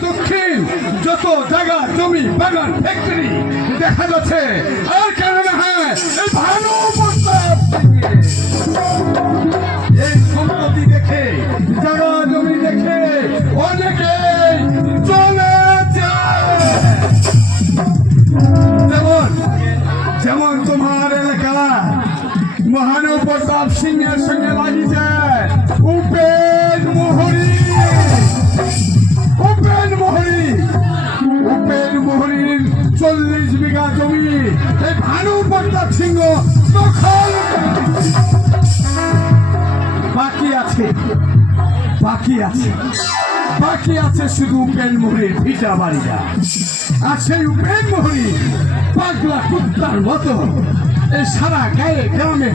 দক্ষিণ, যত জায়গা, জমি, বাগান ফ্যাক্টরি দেখা যাচ্ছে। আর কারণে হ্যাঁ? দেখে যেমন যেমন তোমার সিংহের সঙ্গে লাগিয়েছে উপেন মোহরী। এই ভানু প্রতাপ সিংহ দখল বাকি আছে বাকি আছে বাকি আছে শুধু উপেন মোহরীর ভিটা বাড়িটা। আর সেই উপেন মোহরী পাগলা কুত্তার মতো এই সারা গায়ে গ্রামে,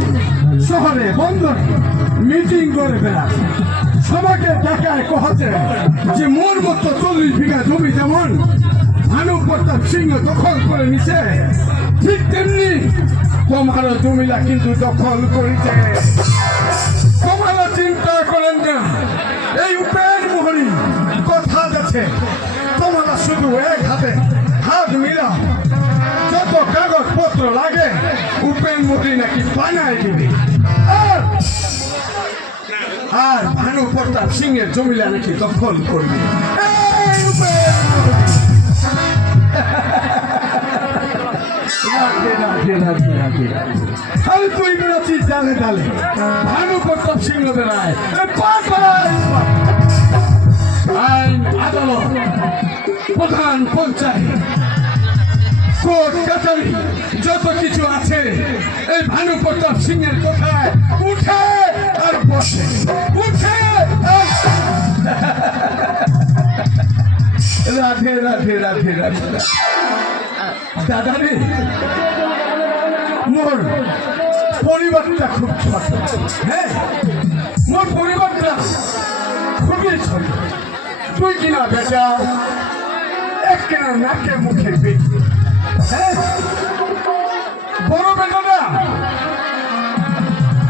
শহরে, বন্দরে মিটিং করে বেড়াচ্ছে। সবাইকে দেখায় কহছে যে মোর মতো চল্লিশ বিঘা জমি যেমন মানব প্রতাপ সিংহ দখল করে নিছে ঠিক তেমনি তোমারও জমিলা কিন্তু দখল করেছে তোমরা চিন্তা করেন না। এই উপেন মোহনী কথা যাচ্ছে। তোমরা শুধু এক হাতে হাত মিলাও যত কাগজপত্র লাগে, উপেন মোহনী নাকি বানায় দিবে। আর ভানু প্রতাপ সিংহের জমিলা নাকি দখল করবে। আমি তুই বেরোচ্ছিস ডালে ডালে ভানু প্রতাপ সিংহ বেড়ায়! আইন আদালত প্রধান পঞ্চায়েত কোর্ট কাছারি যত কিছু আছে এই ভানু প্রতাপ সিংহের কথায় উঠে আর বসে উঠে আর রাধে রাধে রাধে রাধে দাদা রে মোর পরিবারটা খুব ছোট। হ্যাঁ মোর পরিবারটা খুবই ছোট। তুই কিনা বেটা? এক কিনা নাকে মুখে বেটি হ্যাঁ বড় বেটাটা,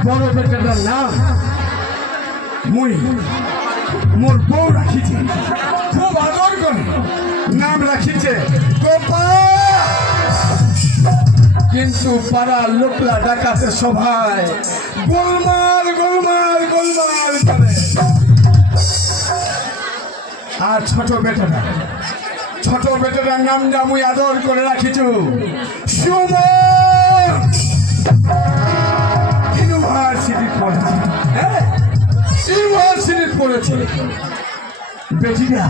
বড় বেটাটার নাম মুই, মোর বউ রাখিছে। কিন্তু পাড়ার লোকলা ডাকাতে সভায় গোলমাল গোলমাল গোলমাল করে। আর ছোট বেটাটা ছোট বেটাটার নাম জামুই আদর করে রাখিছু সুমন ইউনিভার্সিটি পড়েছে। হ্যাঁ ইউনিভার্সিটি পড়েছে। বেটিটা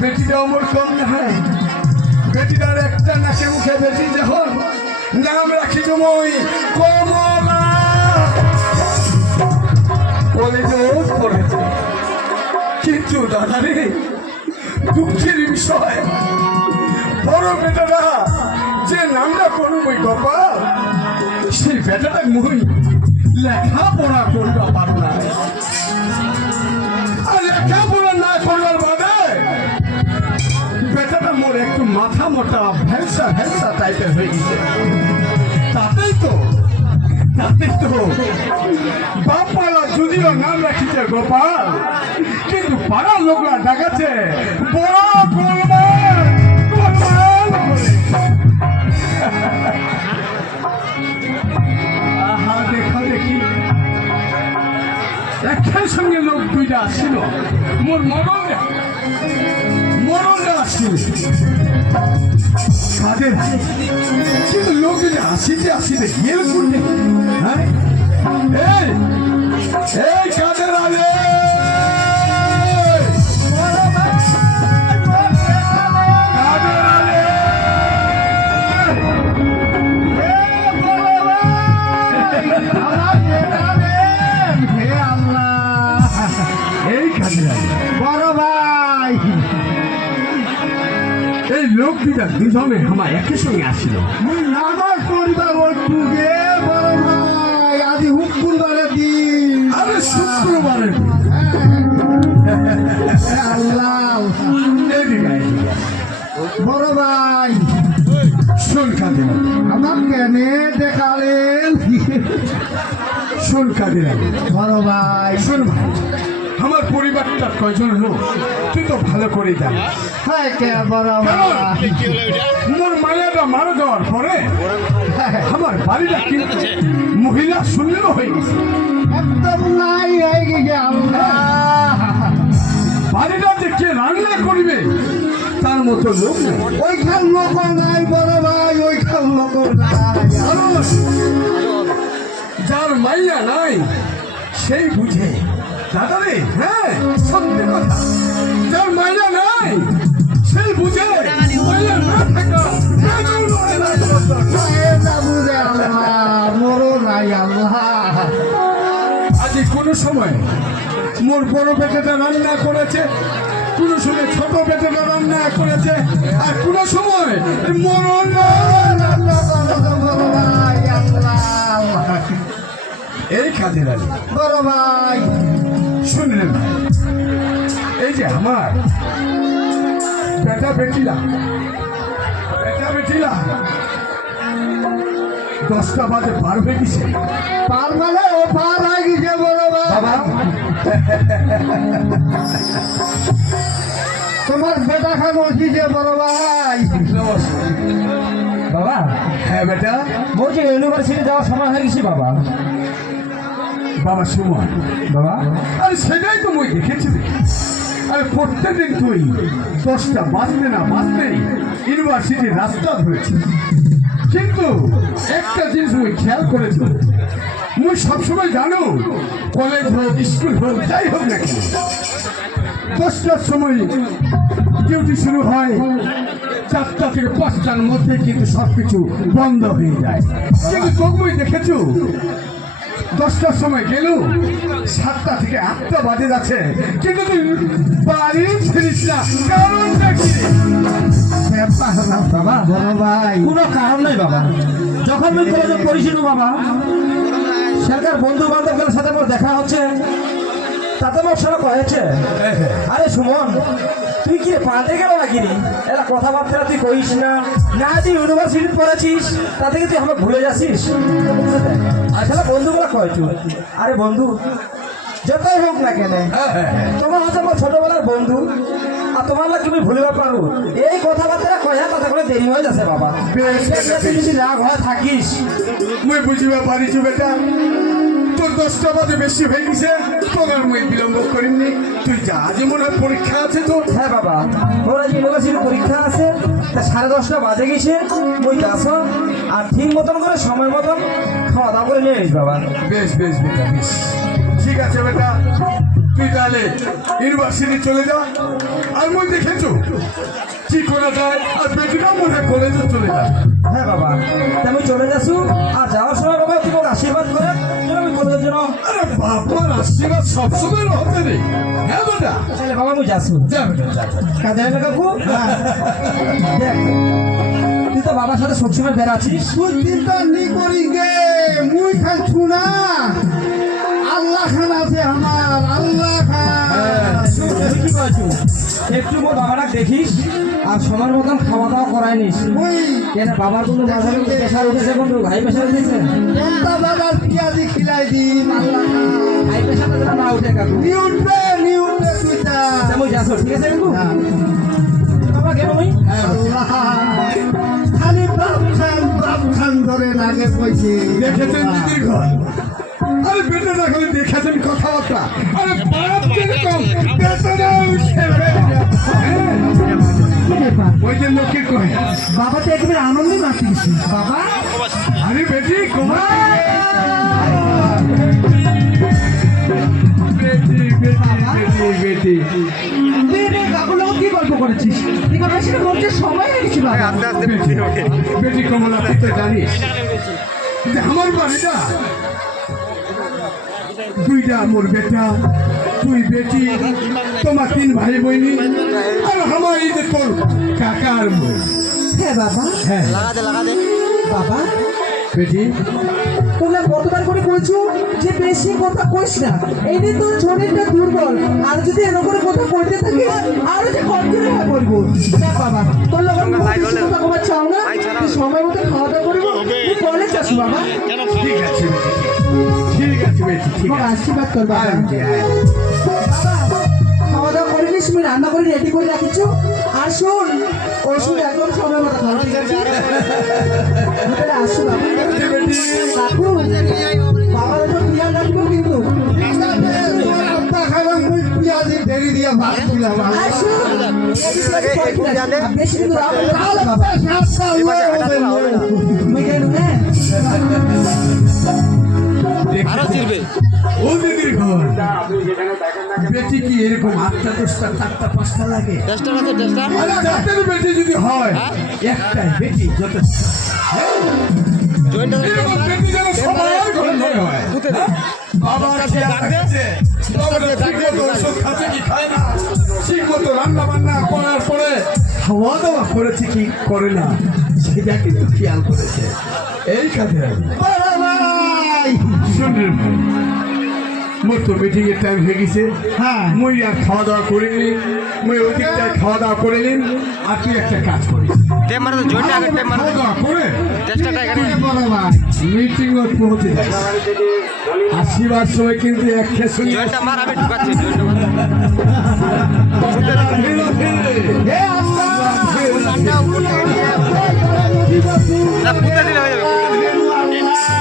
বেটিটা আমার কম না হয়। বেটিটার একটা নাকে মুখে বেটি যখন নাম রাখি তুমি কমলা। কলেজেও পড়েছে। কিন্তু দাদা রে দুঃখের বিষয়। বড় বেটারা, যে নামটা করব গোপাল সেই বেটাটা মুই। লেখাপড়া করবা পারো না। লেখাপড়া মোটা ভেলসা ভেলসা টাইপের হয়ে গেছে। তাতেই তো তাতেই তো। বাপালা যদিও নাম রাখিছে গোপাল। কিন্তু পাড়ার লোকরা ডাকাছে বড় দেখো একখান সঙ্গে লোক দুইটা আসছিল মোর মরণ আসছিল কাদের কিন্তু লোকের আসিতে আসিতে গেল হ্যাঁ? এই কাদের আলে দুইটা দুজনে আমার একই সঙ্গে আসছিল আমার পরিবার বড় ভাই আজ শুক্রবারের দিন। আরে আল্লাহ। বড় ভাই। আমার কেনে দেখালেন। বড় ভাই। শোন ভাই আমার পরিবারটা কয়জন লোক তুই তো ভালো করে জানিস। হ্যাঁ? কে বড়? কারণ ভাই মোর মায়াটা মারা যাওয়ার পরে আমার বাড়িটা কিন্তু মহিলা শূন্য হয়ে গেছে। একদম নাই হয়ে গেছে আল্লাহ বাড়িটা যে কে রান্না করবে তার মতো লোক ওইখান লোক নাই বড় ভাই ওইখান লোক নাই। যার মাইয়া নাই সেই বুঝে দাদা রে হ্যাঁ সত্যি কথা। যার মাইয়া নাই সেই বুঝে। মাইয়া না। থাকা। আল্লাহ আজ কোনো সময় মোর বড় পেটেটা রান্না করেছে কোনো সময় ছোট পেটেটা রান্না করেছে আর কোনো সময় মরণ বড় ভাই আল্লাহ এই কাজের আলী। বড় ভাই। শুনলেন এই যে আমার বেটা বেটিলা বেটা বেটিলা দশটা বাজে পার হয়ে গেছে। পার মানে ও পার হয়ে গেছে বড় বাবা। তোমার বেটা খান উঠিছে বড় ভাই বাবা হ্যাঁ বেটা। বলছি ইউনিভার্সিটি যাওয়ার সময় হয়ে গেছি বাবা। বাবা সুমন বাবা? আরে সেটাই তো মই দেখেছি। আরে প্রত্যেকদিন তুই দশটা বাজতে না বাজতেই ইউনিভার্সিটির রাস্তা ধরেছি কিন্তু একটা জিনিস মুই খেয়াল করেছি। মুই সবসময় জানো কলেজ হোক স্কুল হোক, যাই হোক না দশটার সময় ডিউটি শুরু হয় চারটা থেকে পাঁচটার মধ্যে কিন্তু সব কিছু বন্ধ হয়ে যায়। কিন্তু তবুই দেখেছ দশটার সময় গেল। সাতটা থেকে আটটা বাজে যাচ্ছে। কিন্তু তুই বাড়ি ফিরিস না। কারণটা কি কোনো কারণ বাবা। যখন বাবা সাথে আমার দেখা হচ্ছে। তাতে আমার হয়েছে আরে সুমন, তুই কি নাকি কথাবার্তা তুই কইস না। না তুই ইউনিভার্সিটি পড়েছিস তা থেকে তুই আমাকে ভুলে যাচ্ছিস। আসলে বন্ধুগুলো কয় তুই আরে বন্ধু যতই হোক না কেন তোমার হচ্ছে আমার ছোটবেলার বন্ধু আর তোমার না তুমি ভুলিবার পারো। এই কথাবার্তা কয়া তাতে করে দেরি হয়ে যাচ্ছে বাবা। যদি রাগ হয়ে থাকিস। মুই বুঝিবা পারিছি বেটা। তোর দশটা বাজে বেশি হয়ে গেছে। তোর আর মুই বিলম্ব করিমনি তুই যা আজ মনে পরীক্ষা আছে তো হ্যাঁ বাবা ওর আজ ইউনিভার্সিটির পরীক্ষা আছে। তা সাড়ে দশটা বাজে গেছে। ওই গাছ আর ঠিক মতন করে সময় মতন খাওয়া দাওয়া করে নিয়ে বাবা। বেশ বেশ বেটা বেশ। ঠিক আছে বেটা। তুই তাহলে ইউনিভার্সিটি চলে যা। আর মুই দেখেছ? কি করা যায়? আর বেটিটা মনে কলেজে চলে যায়। হ্যাঁ বাবা আমি চলে যাচ্ছু আর যাওয়ার সময় বাবা আশীর্বাদ করে যেন আমি কলেজের জন্য আরে বাবার আশীর্বাদ সবসময় হতে নেই। হ্যাঁ বেটা? তাহলে বাবা আমি যাচ্ছু। যা বেটা যা কাজে না কাকু? দেখ তুই তো বাবার সাথে সবসময় বেড়াচ্ছিস চিন্তা নি করি গে মুই খান ছুনা আল্লাহ খান আছে আমার আল্লাহ খান। একটু মোর বাবাটা দেখিস। আর সময় মতন খাওয়া দাওয়া করাই নিস। ওই। কেন বাবার বন্ধু বাজারে প্রেশার উঠেছে বন্ধু? ভাই প্রেশার উঠেছে পেঁয়াজি খিলাই দিন ভাই প্রেশারটা যেন না উঠে কাকু নি উঠবে নি উঠবে তুইটা তেমন ঠিক আছে কাকু হ্যাঁ। বাবা কেন খালি বাপ খান ধরে লাগে কইছে। দেখেছেন দিদির ঘর? আরে বেটা খালি দেখেছেন কথাবার্তা। আরে বাপ ওই যে লোকে কয় বাবা তো একেবারে আনন্দে নাচিস বাবা? আরে বেটি কমাই বেটি কমলা জানিস। আমার বাড়িটা দুইটা মোর বেটা। তুই বেটি। তোমার তিন ভাই বইনি যে তোর কাকার বই হ্যাঁ বাবা হ্যাঁ বাবা বেটি তোমরা কতবার করে কইছো যে বেশি কথা কইস না। এই নিয়ে তোর শরীরটা দুর্বল আর যদি এরকম করে কথা কইতে থাকে আরও যে কন্টিনিউ হয়ে পড়ব না বাবা তোর বেশি কথা কবার চাও না। তুই সময় মতো খাওয়া দাওয়া করব তুই কলেজ আসু বাবা। ঠিক আছে। ঠিক আছে বেটি ঠিক আছে। আশীর্বাদ কর রান্না করে রেডি করে রাখিছ? আর শোন ওষুধ একদম সময় মতো খাও ঠিক আছে। ভিতরে আসো বাবু রাখো বাবার উপর খেয়াল রাখব কিন্তু। দেরি দিয়া ভাত দিলাম বেশি কিন্তু রাখো না, হ্যাঁ ও দিদির ঘর। বেটি কি এরকম আটটা দশটা চারটা পাঁচটা লাগে? আরে জাতের বেটি যদি হয় একটাই বেটি যথেষ্ট হয় হ্যাঁ? রান্না বান্না করার পরে খাওয়া দাওয়া করেছে কি করে না সেটা কিন্তু খেয়াল করেছে। এই কাজে ভাই ভাই মোর তো মিটিংয়ের টাইম হয়ে গেছে। হ্যাঁ। মুই আর খাওয়া দাওয়া করিনি মুই অতিরিক্ত খাওয়া দাওয়া করে নিন আর তুই একটা কাজ করিস। মিটিং আসিবার সময় কিন্তু